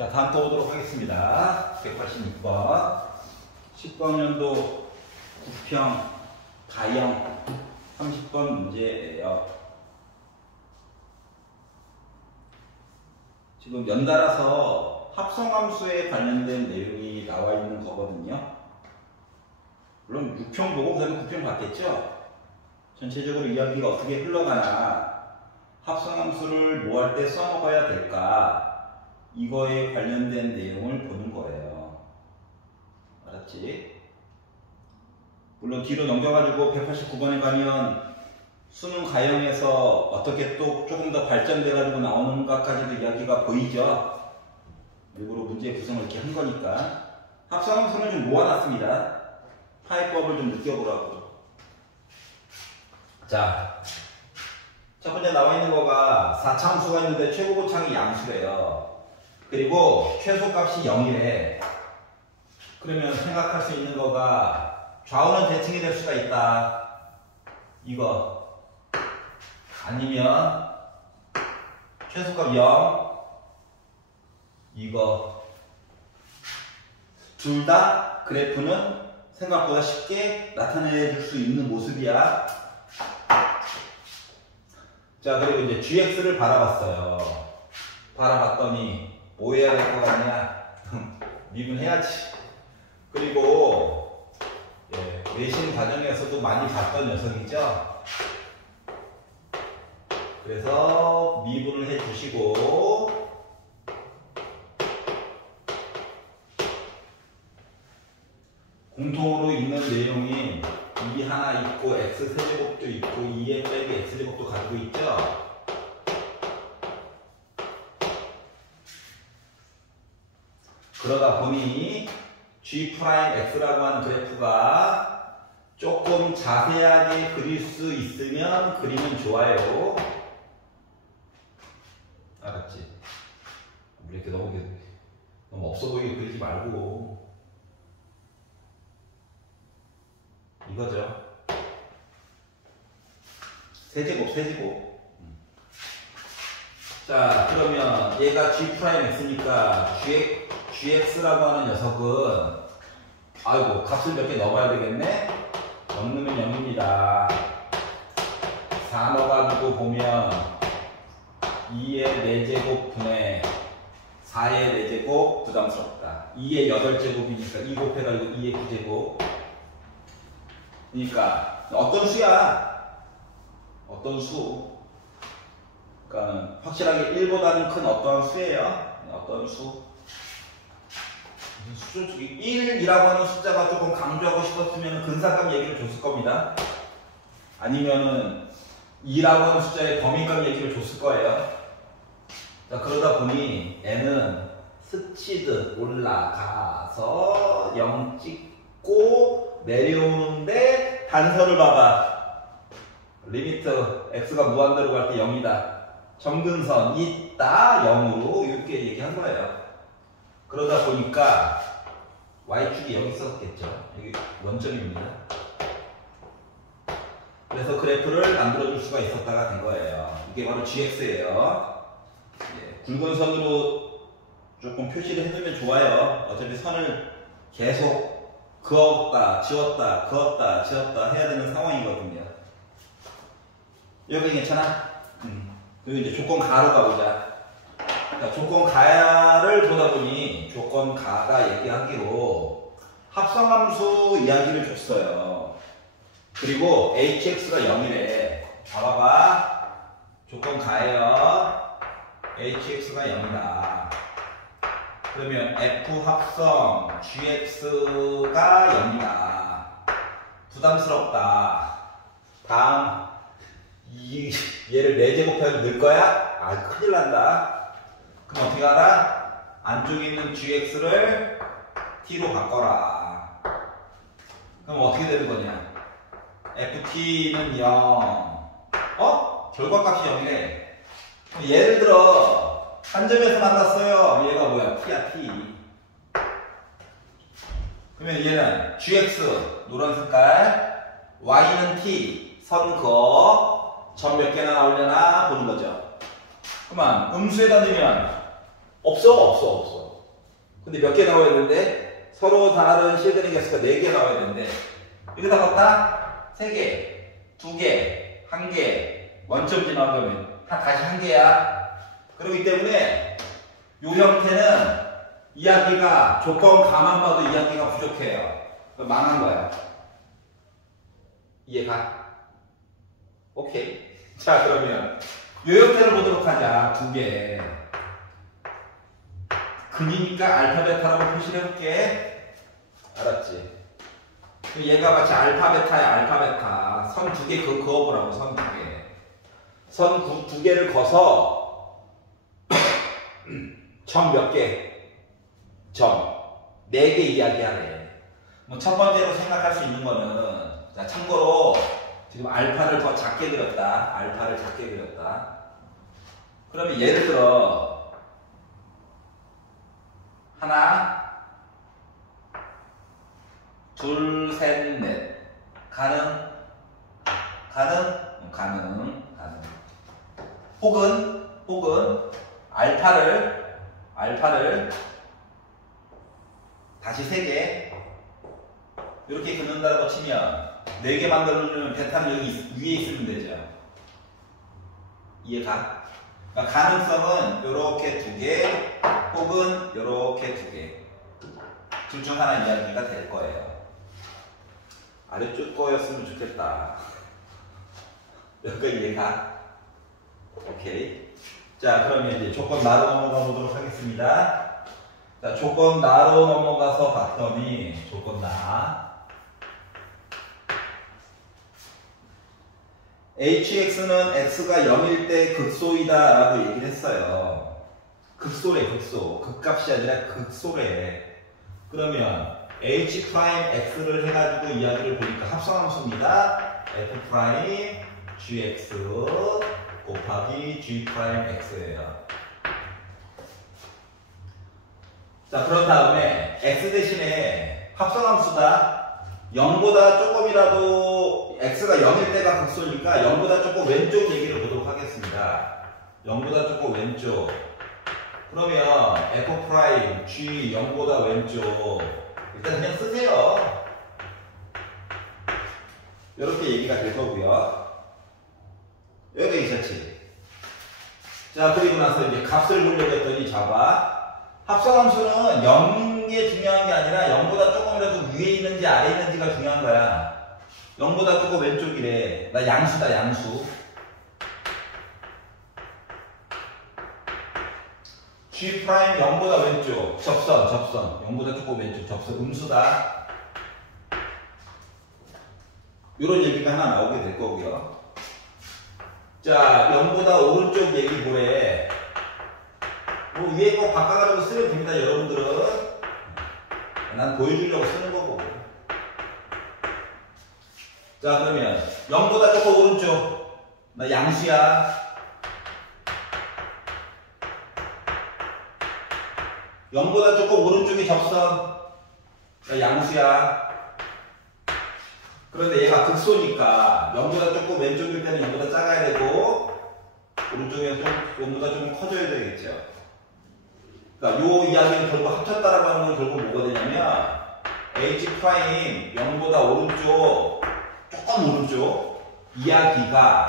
자, 다음 거 보도록 하겠습니다. 186번. 10번년도 구평 가형 30번 문제예요. 지금 연달아서 합성함수에 관련된 내용이 나와 있는 거거든요. 물론 6평 보고 그 다음에 9평 봤겠죠? 전체적으로 이야기가 어떻게 흘러가나, 합성함수를 뭐 할 때 써먹어야 될까, 이거에 관련된 내용을 보는 거예요. 알았지? 물론 뒤로 넘겨가지고 189번에 가면 수능 가형에서 어떻게 또 조금 더 발전돼가지고 나오는가까지도 이야기가 보이죠? 일부러 문제 구성을 이렇게 한 거니까. 합성함수는 좀 모아놨습니다. 파해법을 좀 느껴보라고. 자, 첫 번째 나와 있는 거가 4차함수가 있는데 최고고창이 양수래요. 그리고 최소값이 0이래. 그러면 생각할 수 있는 거가 좌우는 대칭이 될 수가 있다. 이거. 아니면 최소값 0. 이거. 둘 다 그래프는 생각보다 쉽게 나타내 줄 수 있는 모습이야. 자, 그리고 이제 gx를 바라봤어요. 바라봤더니 뭐 해야 될 것 같냐? 미분해야지. 그리고 내신 과정에서도 많이 봤던 녀석이죠. 그래서 미분을 해주시고, 공통으로 있는 내용이 2 하나 있고 x 세제곱도 있고 2에 빼기 x제곱도 가지고 있죠. 그러다 보니 G'X라고 하는 그래프가 조금 자세하게 그릴 수 있으면 그리면 좋아요. 알았지? 이렇게 너무 없어 보이게 그리지 말고. 이거죠. 세제곱. 자, 그러면 얘가 G'X니까 gx라고 하는 녀석은, 아이고, 값을 몇 개 넣어봐야 되겠네? 0 넣으면 0입니다. 4 넣어가지고 보면 2의 4제곱 분의 4의 4제곱 부담스럽다. 2의 8제곱이니까 2 곱해가지고 2의 9제곱. 그러니까 어떤 수야? 어떤 수? 그러니까 확실하게 1보다는 큰 어떠한 수예요. 어떤 수? 솔직히 1이라고 하는 숫자가 조금 강조하고 싶었으면 근사감 얘기를 줬을 겁니다. 아니면은 2라고 하는 숫자의 범위감 얘기를 줬을 거예요. 자, 그러다 보니 n은 스치듯 올라가서 0 찍고 내려오는데 단서를 봐봐. 리미트 x가 무한대로 갈 때 0이다. 점근선 있다 0으로 이렇게 얘기한 거예요. 그러다 보니까 y축이 여기 있었겠죠. 여기 원점입니다. 그래서 그래프를 만들어줄 수가 있었다가 된 거예요. 이게 바로 gx예요. 굵은 선으로 조금 표시를 해두면 좋아요. 어차피 선을 계속 그었다, 지웠다, 그었다, 지웠다 해야 되는 상황이거든요. 여기 괜찮아? 그리고 이제 조건 가로 가보자. 자, 조건 가를 보다 보니 조건 가가 얘기하기로 합성함수 이야기를 줬어요. 그리고 hx가 0이래. 봐봐봐. 조건 가예요. hx가 0이다. 그러면 f 합성 gx가 0이다. 부담스럽다. 다음 얘를 4제곱해서 넣을 거야? 아, 큰일 난다. 그럼 어떻게 하라? 안쪽에 있는 gx를 t로 바꿔라. 그럼 어떻게 되는 거냐? ft는 0. 결과값이 0이래. 예를 들어 한 점에서 만났어요. 얘가 뭐야? t야, t. 그러면 얘는 gx 노란 색깔, y는 t 선 그어, 점 몇 개나 나오려나 보는 거죠. 그만 음수에다 넣으면 없어. 근데 몇 개 나와야 되는데? 서로 다른 실근의 개수가 4개 나와야 되는데 여기다 갖다 3개, 2개, 1개 원점지 나오면 다시 1개야. 그렇기 때문에 이 형태는 이야기가 조건 가만 봐도 이야기가 부족해요. 망한 거야. 이해가? 오케이. 자, 그러면 이 형태를 보도록 하자. 2개. 근이니까 알파 베타라고 표시를 해볼게. 알았지? 얘가 마치 알파 베타야. 알파 베타. 선 2개 그어보라고. 선 2개. 선 2개를 거서 점 몇 개? 점 4개 이야기하네. 뭐 첫 번째로 생각할 수 있는 거는, 자, 참고로 지금 알파를 더 작게 그렸다. 알파를 작게 그렸다. 그러면 예를 들어 하나, 둘, 셋, 넷. 가능? 혹은 알파를 다시 3개 이렇게 긋는다고 치면 4개 만들어주면 베타는 여기 위에 있으면 되죠. 이해가? 그러니까 가능성은 이렇게 2개 혹은 이렇게 2개 둘 중 하나 이야기가 될 거예요. 아래쪽 거였으면 좋겠다. 여기까지 이해가? 오케이. 자, 그러면 이제 조건 나로 넘어가 보도록 하겠습니다. 자, 조건 나로 넘어가서 봤더니 조건 나 hx는 x가 0일 때 극소이다 라고 얘기를 했어요. 극소래, 극소. 극값이 아니라 극소래. 그러면 h'x를 해가지고 이야기를 보니까 합성함수입니다. f'gx 곱하기 g'x예요. 자, 그런 다음에 x 대신에 합성함수다. 0보다 조금이라도 x가 0일 때가 극소니까 0보다 조금 왼쪽 얘기를 보도록 하겠습니다. 0보다 조금 왼쪽. 그러면 f'g 0보다 왼쪽. 일단 그냥 쓰세요. 이렇게 얘기가 될 거고요. 여기 있었지. 자, 그리고 나서 이제 값을 보려고 했더니 잡아. 합성함수는 0이 중요한 게 아니라 0보다 조금이라도 위에 있는지 아래에 있는지가 중요한 거야. 0보다 조금 왼쪽이래. 나 양수다, 양수. G' 0보다 왼쪽. 접선. 0보다 조금 왼쪽. 접선. 음수다. 이런 얘기가 하나 나오게 될 거고요. 자, 0보다 오른쪽 얘기 뭐래? 뭐 위에 거 바꿔가지고 쓰면 됩니다, 여러분들은. 난 보여주려고 쓰는 거고. 자, 그러면 0보다 조금 오른쪽. 나 양수야. 0보다 조금 오른쪽이 접선. 나 양수야. 그런데 얘가 극소니까 0보다 조금 왼쪽일 때는 0보다 작아야 되고 오른쪽에 0보다 조금 커져야 되겠죠. 그러니까 요 이야기는 결국 합쳤다라고 하는 건 결국 뭐가 되냐면 h' 0보다 오른쪽, 조금 오른쪽 이야기가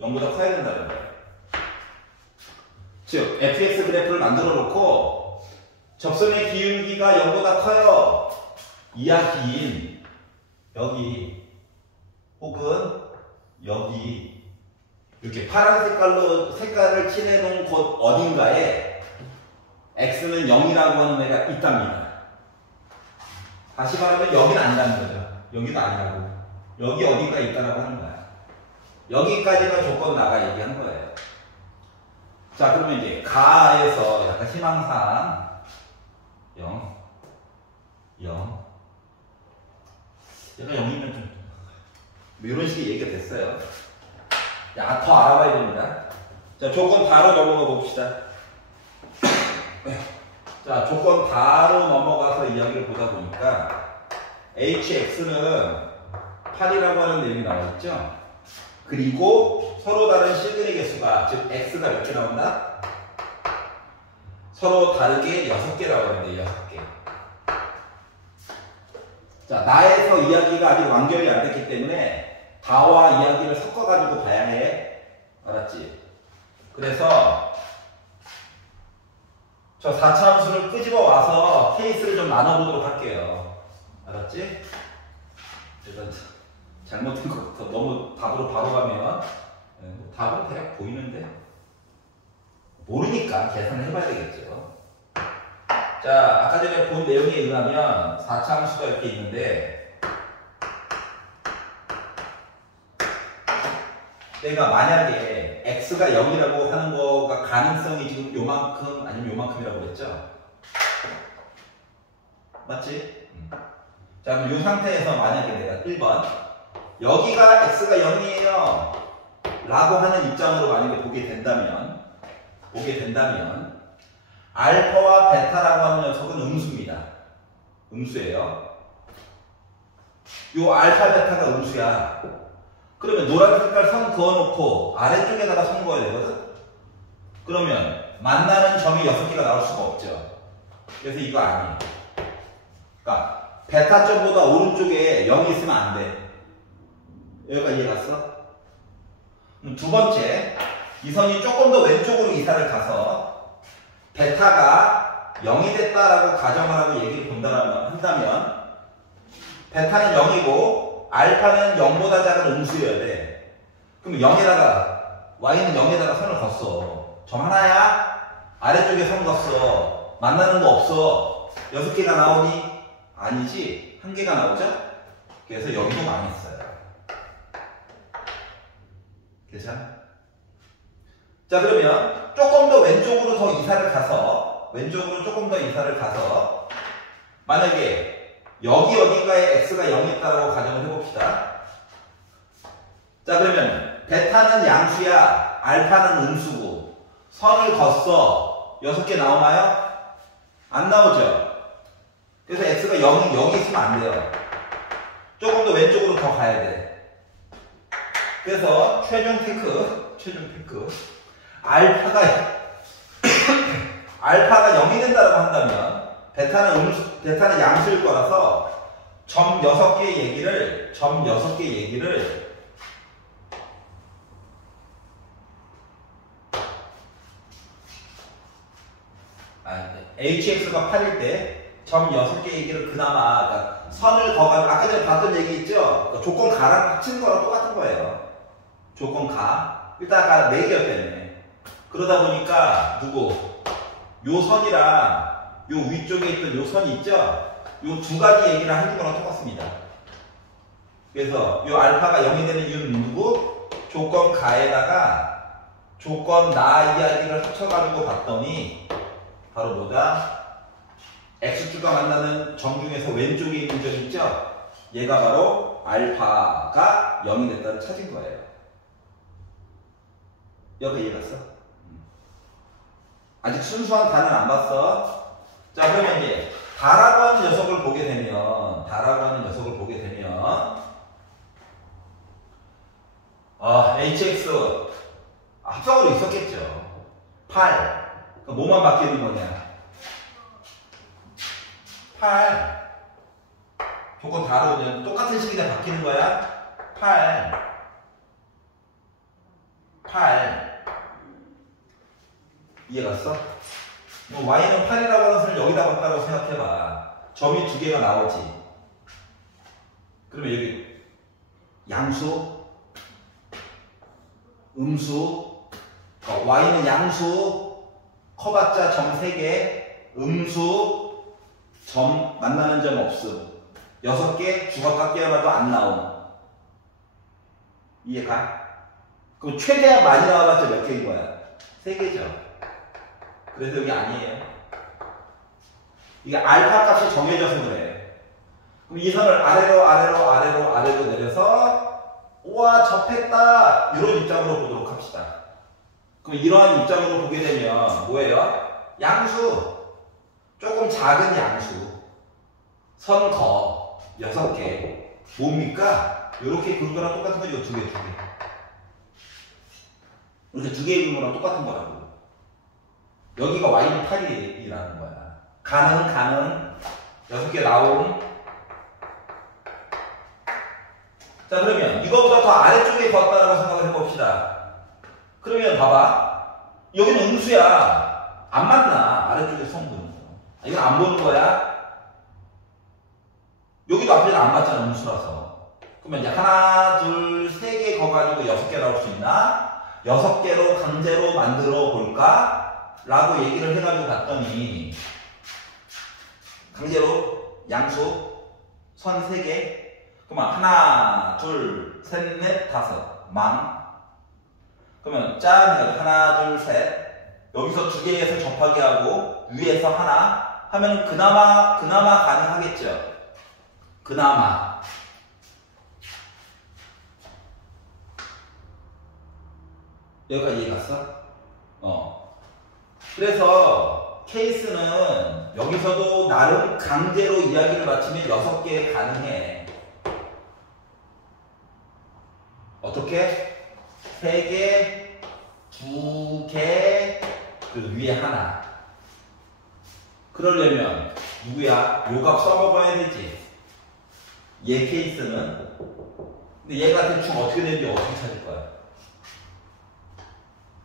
0보다 커야 된다는 거예요. 즉 fx 그래프를 만들어 놓고 접선의 기울기가 0보다 커요. 이야기인 여기 혹은 여기 이렇게 파란 색깔을 칠해놓은 곳 어딘가에 x는 0이라고 하는 애가 있답니다. 다시 말하면 여기는 아니라는 거죠. 여기도 아니라고. 여기 어딘가에 있다라고 하는 거야. 여기까지가 조건 나가 얘기한 거예요. 자, 그러면 이제 가에서 약간 희망사항 0 얘가 0이면 좀 이런 식의 얘기가 됐어요. 야, 더 알아봐야 됩니다. 자, 조건 바로 넘어가 봅시다. 자, 조건 바로 넘어가서 이야기를 보다 보니까 hx는 8이라고 하는 내용이 나와있죠. 그리고 서로 다른 실근의 개수가, 즉 x가 몇 개 나온다? 서로 다르게 6개라고 하는데 6개. 자, 나에서 이야기가 아직 완결이 안 됐기 때문에 다와 이야기를 섞어가지고 봐야 해. 알았지? 그래서 저 4차 함수를 끄집어 와서 케이스를 좀 나눠보도록 할게요. 알았지? 일단 잘못된 것부터 너무 답으로 바로 가면 답은 대략 보이는데 모르니까 계산을 해봐야 되겠죠. 자, 아까 전에 본 내용에 의하면 4차 함수가 이렇게 있는데 내가 만약에 x가 0이라고 하는 거가 가능성이 지금 요만큼 아니면 요만큼이라고 그랬죠? 맞지? 자, 그럼 이 상태에서 만약에 내가 1번 여기가 x가 0이에요 라고 하는 입장으로 만약에 보게 된다면 알파와 베타라고 하는 녀석은 음수입니다. 음수예요. 요 알파 베타가 음수야. 그러면 노란 색깔 선 그어놓고 아래쪽에다가 선 그어야 되거든? 그러면 만나는 점이 6개가 나올 수가 없죠. 그래서 이거 아니에요. 그러니까 베타점보다 오른쪽에 0이 있으면 안 돼. 여기까지 이해 갔어? 두 번째, 이 선이 조금 더 왼쪽으로 이사를 가서 베타가 0이 됐다라고 가정을 하고 얘기를 한다면 베타는 0이고 알파는 0보다 작은 음수여야 돼. 그럼 0에다가 y는 0에다가 선을 걷어. 점 하나야? 아래쪽에 선 걷어. 만나는 거 없어. 6개가 나오니? 아니지. 1개가 나오죠? 그래서 여기도 망했어요. 괜찮아? 자, 그러면 조금 더 왼쪽으로 더 이사를 가서 만약에 여기 어딘가에 x가 0이 있다고 가정을 해봅시다. 자, 그러면 베타는 양수야, 알파는 음수고 선을 걷어 6개 나오나요? 안 나오죠? 그래서 x가 0이 여기 있으면 안 돼요. 조금 더 왼쪽으로 더 가야 돼. 그래서 최종 테크 알파가 0이 된다고 한다면 베타는 양수일 거라서 점 6개 얘기를 hx가 8일 때 점 6개 얘기를 그나마 그러니까 선을 거가지고 아까 전에 봤던 얘기 있죠? 그러니까 조건 가랑 합친 거랑 똑같은 거예요. 조건 가 일단 아까 4개였다며. 그러다 보니까 요 선이랑 요 위쪽에 있던 요 선이 있죠? 요 두 가지 얘기를 하는 거랑 똑같습니다. 그래서 요 알파가 0이 되는 이유는 조건 가에다가 조건 나 이야기를 합쳐가지고 봤더니 바로 뭐다? x축과 만나는 점 중에서 왼쪽에 있는 점 있죠? 얘가 바로 알파가 0이 됐다를 찾은 거예요. 여기 이해 갔어? 아직 순수한 다는 안 봤어? 자, 그러면 이제 다라고 하는 녀석을 보게 되면 hx 합성으로 있었겠죠. 8 그러니까 뭐만 바뀌는 거냐? 8 조건 다르거든. 똑같은 시기에 바뀌는 거야. 8 이해 갔어? 뭐 y는 8이라고 하는 선을 여기다 봤다고 생각해봐. 점이 2개가 나오지. 그러면 여기 양수, 음수, y는 양수, 커봤자 점 3개, 음수, 점 만나는 점 없음. 6개 주각각 깨어나도 안 나옴. 이해가? 그럼 최대한 많이 나와봤자 몇 개인 거야? 3개죠. 그래서 여기 아니에요. 이게 알파 값이 정해져서 그래. 그럼 이 선을 아래로 내려서 우와 접했다 이런 입장으로 보도록 합시다. 그럼 이러한 입장으로 보게 되면 뭐예요? 양수. 조금 작은 양수. 선 거 6개. 뭡니까? 이렇게 그은 거랑 똑같은 거죠. 2개. 이렇게 2개의 그은 거랑 똑같은 거라고. 여기가 y는 8이라는 거야. 가능 6개 나옴. 자, 그러면 이거보다 더 아래쪽에 뒀다라고 생각을 해봅시다. 그러면 봐봐. 여기는 음수야. 안 맞나? 아래쪽에 성분. 이건 안 보는 거야. 여기도 앞에는 안 맞잖아. 음수라서. 그러면 이제 하나, 둘, 세 개 거가지고 6개 나올 수 있나? 6개로 강제로 만들어 볼까? 라고 얘기를 해가지고 봤더니 강제로 양수 선 3개. 그러면 하나, 둘, 셋, 넷, 다섯. 망. 그러면 짠. 하나, 둘, 셋. 여기서 2개에서 접하게 하고 위에서 하나 하면 그나마 가능하겠죠. 그나마. 여기까지 이해 갔어? 그래서 케이스는 여기서도 나름 강제로 이야기를 마치면 6개 가능해. 어떻게? 3개, 2개, 그 위에 하나. 그러려면 누구야? 요 값 써먹어야 되지. 얘 케이스는. 근데 얘가 대충 어떻게 되는지 어떻게 찾을 거야?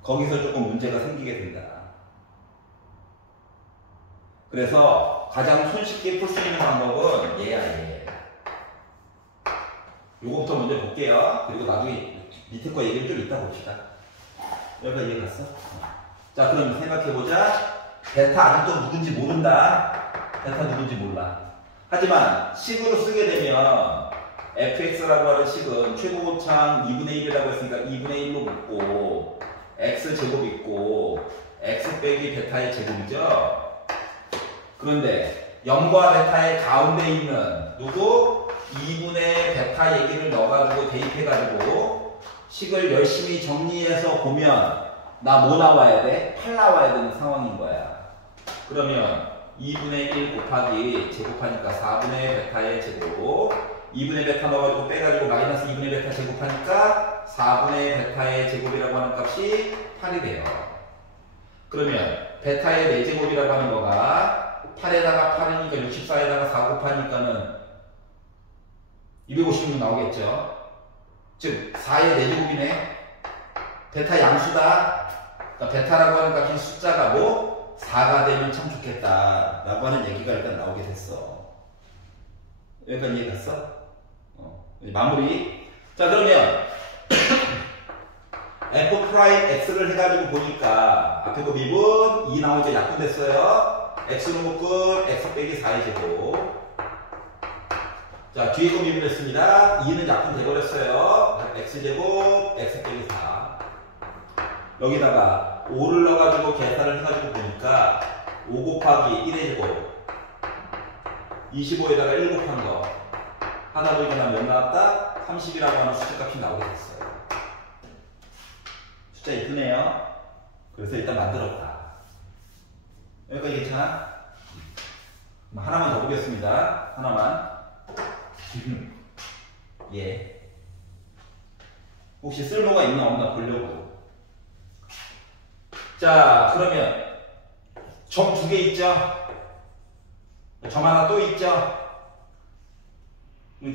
거기서 조금 문제가 생기게 된다. 그래서 가장 손쉽게 풀 수 있는 방법은 얘야, 얘. 요거부터 먼저 볼게요. 그리고 나중에 밑에 거 얘기를 좀 이따 봅시다. 여기까지 이해 갔어? 자, 그럼 생각해보자. 베타 아직도 누군지 모른다. 베타 누군지 몰라. 하지만 식으로 쓰게 되면 fx라고 하는 식은 최고곱창 2분의 1이라고 했으니까 2분의 1로 묶고 x제곱 있고 x 빼기 베타의 제곱이죠. 그런데 0과 베타의 가운데 있는 누구? 2분의 베타 얘기를 넣어가지고 대입해가지고 식을 열심히 정리해서 보면 나 뭐 나와야 돼? 8 나와야 되는 상황인 거야. 그러면 2분의 1 곱하기 제곱하니까 4분의 베타의 제곱 2분의 베타 넣어가지고 빼가지고 마이너스 2분의 베타 제곱하니까 4분의 베타의 제곱이라고 하는 값이 8이 돼요. 그러면 베타의 4제곱이라고 하는 거가 8에다가 8이니까 64에다가 4 곱하니까는 256 나오겠죠. 즉 4의 4제곱이네. 베타 양수다. 그러니까 베타라고 하는 값이 숫자가 뭐? 4가 되면 참 좋겠다 라고 하는 얘기가 일단 나오게 됐어. 여기까지 이해 갔어? 마무리. 자, 그러면 f'x를 해가지고 보니까 앞에 그 미분 2 나오죠. 약분됐어요. x로 묶음 x 빼기 4의 제곱. 자, 뒤에 거 미분했습니다. 2는 약분돼버렸어요. x제곱 x 빼기 4. 여기다가 5를 넣어가지고 계산을 해가지고 보니까 5 곱하기 1의 제곱 25에다가 1 곱한 거 하나 더하기 하나 몇 나왔다? 30이라고 하는 숫자값이 나오게 됐어요. 숫자 이쁘네요. 그래서 일단 만들었다. 여기까지 괜찮아? 하나만 더 보겠습니다. 하나만. 예. 혹시 쓸모가 있나 없나 보려고. 자, 그러면 점 2개 있죠? 점 하나 또 있죠?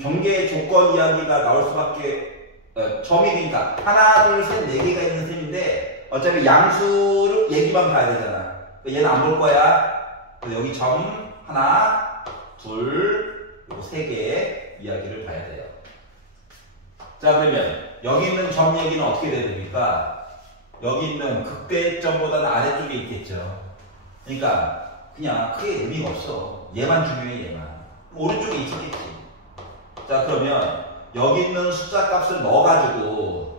경계 조건 이야기가 나올 수밖에, 점이 그러니까 하나, 둘, 셋, 4개가 있는 셈인데 어차피 양수를 얘기만 봐야 되잖아. 얘는 안 볼 거야. 여기 점 하나, 둘, 그리고 3개 이야기를 봐야 돼요. 자, 그러면 여기 있는 점 얘기는 어떻게 돼야 됩니까? 여기 있는 극대점보다는 아래쪽에 있겠죠. 그러니까 그냥 크게 의미가 없어. 얘만 중요해, 얘만. 오른쪽에 있었겠지. 자, 그러면 여기 있는 숫자 값을 넣어가지고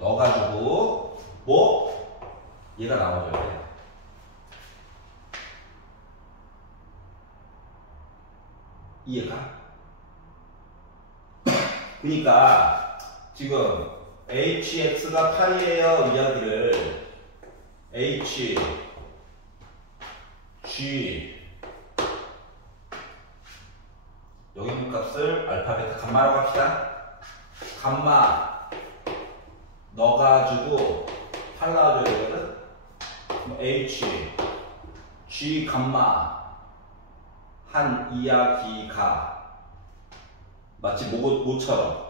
뭐? 얘가 나와줘야 돼. 이해가? 그러니까 지금 hx가 8이에요 이야기를 h, g 여기 있는 값을 알파, 베타, 감마라고 합시다. 감마 넣어가지고 8 나와줘야 되거든. h, G 감마 한 이하 기가 마치 모처럼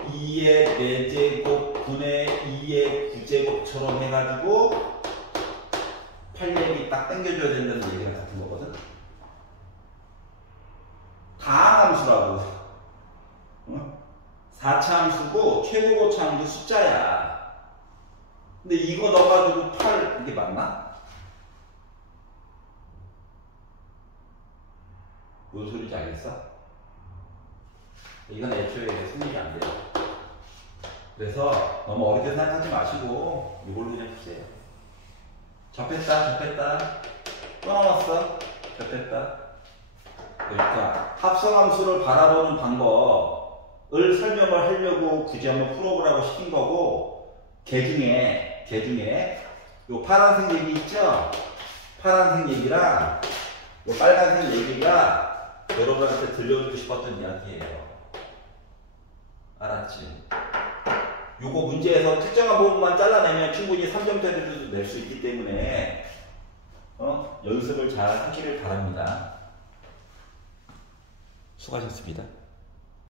2의 4제곱 분의 2의 9제곱처럼 해가지고 8렙이 딱 당겨줘야 된다는 얘기랑 같은 거거든. 다항함수라고. 4차 함수고 최고고차 함수 숫자야. 근데 이거 넣어가지고 8 이게 맞나? 무슨 소리인지 알겠어? 이건 애초에 승리가 안 돼요. 그래서 너무 어렵게 생각하지 마시고 이걸로 그냥 푸세요. 접했다. 또 나왔어. 접했다. 그러니까 합성함수를 바라보는 방법을 설명을 하려고 굳이 한번 풀어보라고 시킨 거고, 개 중에 요 파란색 얘기 있죠? 파란색 얘기랑 요 빨간색 얘기가 여러분한테 들려주고 싶었던 이야기예요. 알았지? 요거 문제에서 특정한 부분만 잘라내면 충분히 3점대를 낼 수 있기 때문에 연습을 잘 하시길 바랍니다. 수고하셨습니다.